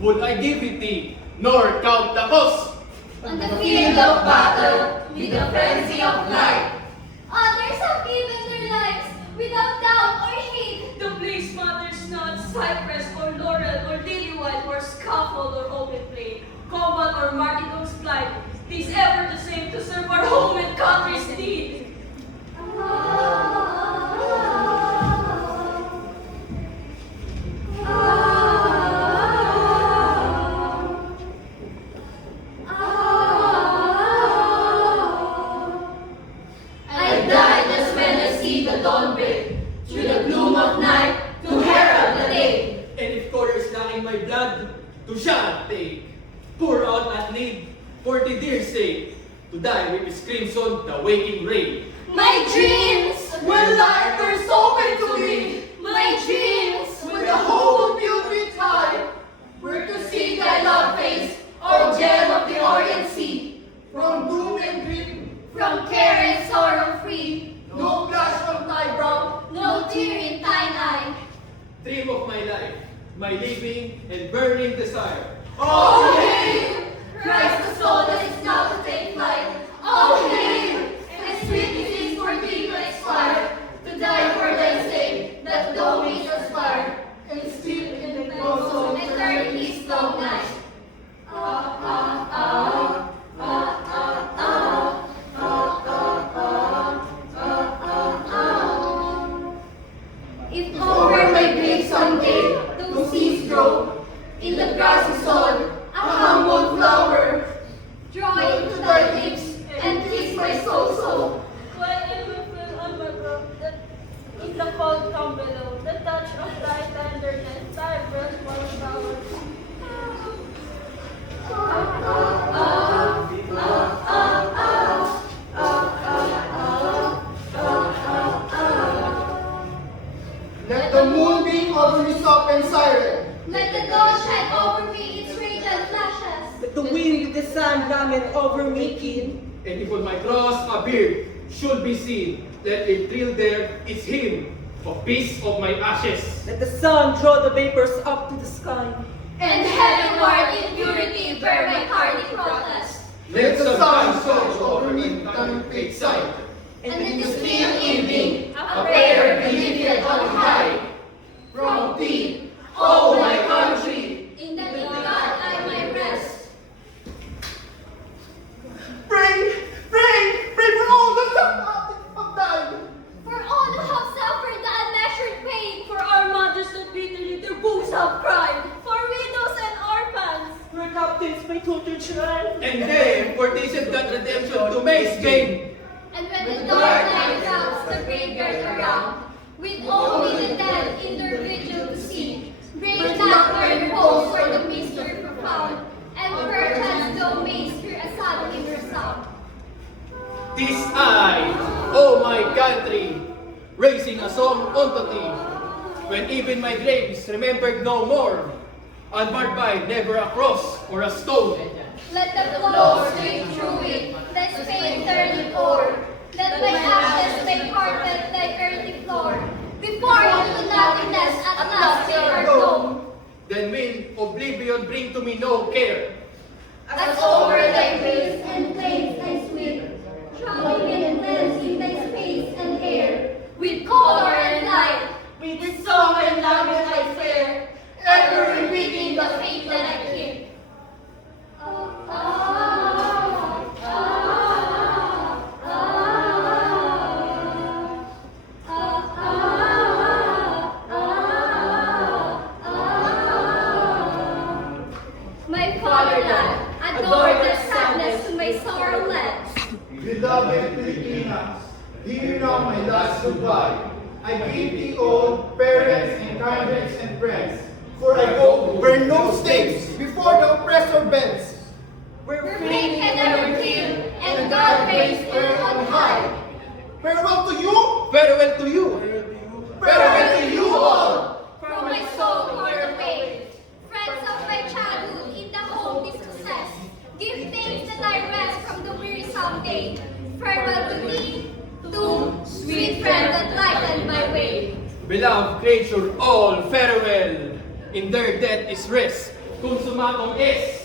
would I give it thee, nor count the cost. On the field of battle, with the frenzy of light, Others have given their lives without doubt or hate. The place matters not, cypress or laurel or lily white or scaffold or open plain, combat or martyrdom's plight, 'tis ever the same to serve our home and country's need. I died as when I see the dawn break, through the gloom of night, to herald the day. And if colors lacking my blood, to shall take. Pour out at need, for the dear sake, to die with his crimson, the waking ray. My dreams, when light bursts open to me, my dreams, when the hope of youth reach high, were to see thy love face, O gem of the Orient Sea, from doom and dream, From care and sorrow free, no blush from thy brow, no tear in thine eye. Dream of my life, my living and burning desire. Oh, hail! Christ the soul that is now to take flight. Oh, hail! And sweet it is for thee to expire, to die for thy sake, that thou mayst aspire, and sleep in the bosom of eternity's long night. If over my grave someday those seeds grow, in the grassy soil, a humble flower, draw it to thy lips and kiss my soul so. While it will feel on my brow, that in the cold come below, the touch of thy tenderness, thy breast warm flower. Let the moon beam over me soft and siren. Let the dawn shine over me its radiant flashes. Let the wind of the sun ramen over me keen. And if on my cross a beard should be seen, let it thrill there its hymn of peace of my ashes. Let the sun draw the vapors up to the sky. And heavenward in purity bear my hearty protest. Let the sun surge over me on its side. And in the still evening, a prayer be lifted on high. From thee, O my country, In the name of God I may rest. pray for all those have died. For all who have suffered the unmeasured pain, For our mothers that bitterly their wombs have cried, for widows and orphans, Where captives may tutor shrine. And then, for tasted that redemption to May's gain. and when the dark night wraps the graveyard around, with only the dead in their vigil to see, bring back their repose for the mystery profound, and perchance thou mayst hear a sad hymn sound. This I, O my country, raising a song unto thee, when even my graves remembered no more, unmarked by never a cross or a stone. Let the flow stream through it, let pain turn it o'er. Let my ashes lay parted thy earthy floor. Before you to nothingness at last they are gone. Then will oblivion bring to me no care. As over thy grace and claims thy sweet, traveling and cleansing thy space and air, with color and light, With song and language I fare, ever repeating the the faith that I keep. My fatherland, adore the sadness to my sorrow led. Beloved Filipinas, hear now my last goodbye. I give thee all parents and kindreds and friends, for I go where no stakes before the oppressor bends. Where fate can never kill, and God reigns earth on high. Farewell to you, Farewell to you. farewell to you all. From my soul torn away, friends of my childhood in the home dispossessed, give thanks that I rest from the wearisome day. Farewell to thee, too, sweet friend that lightened my way. Beloved creature, all farewell. In their death is rest. Consumatum est.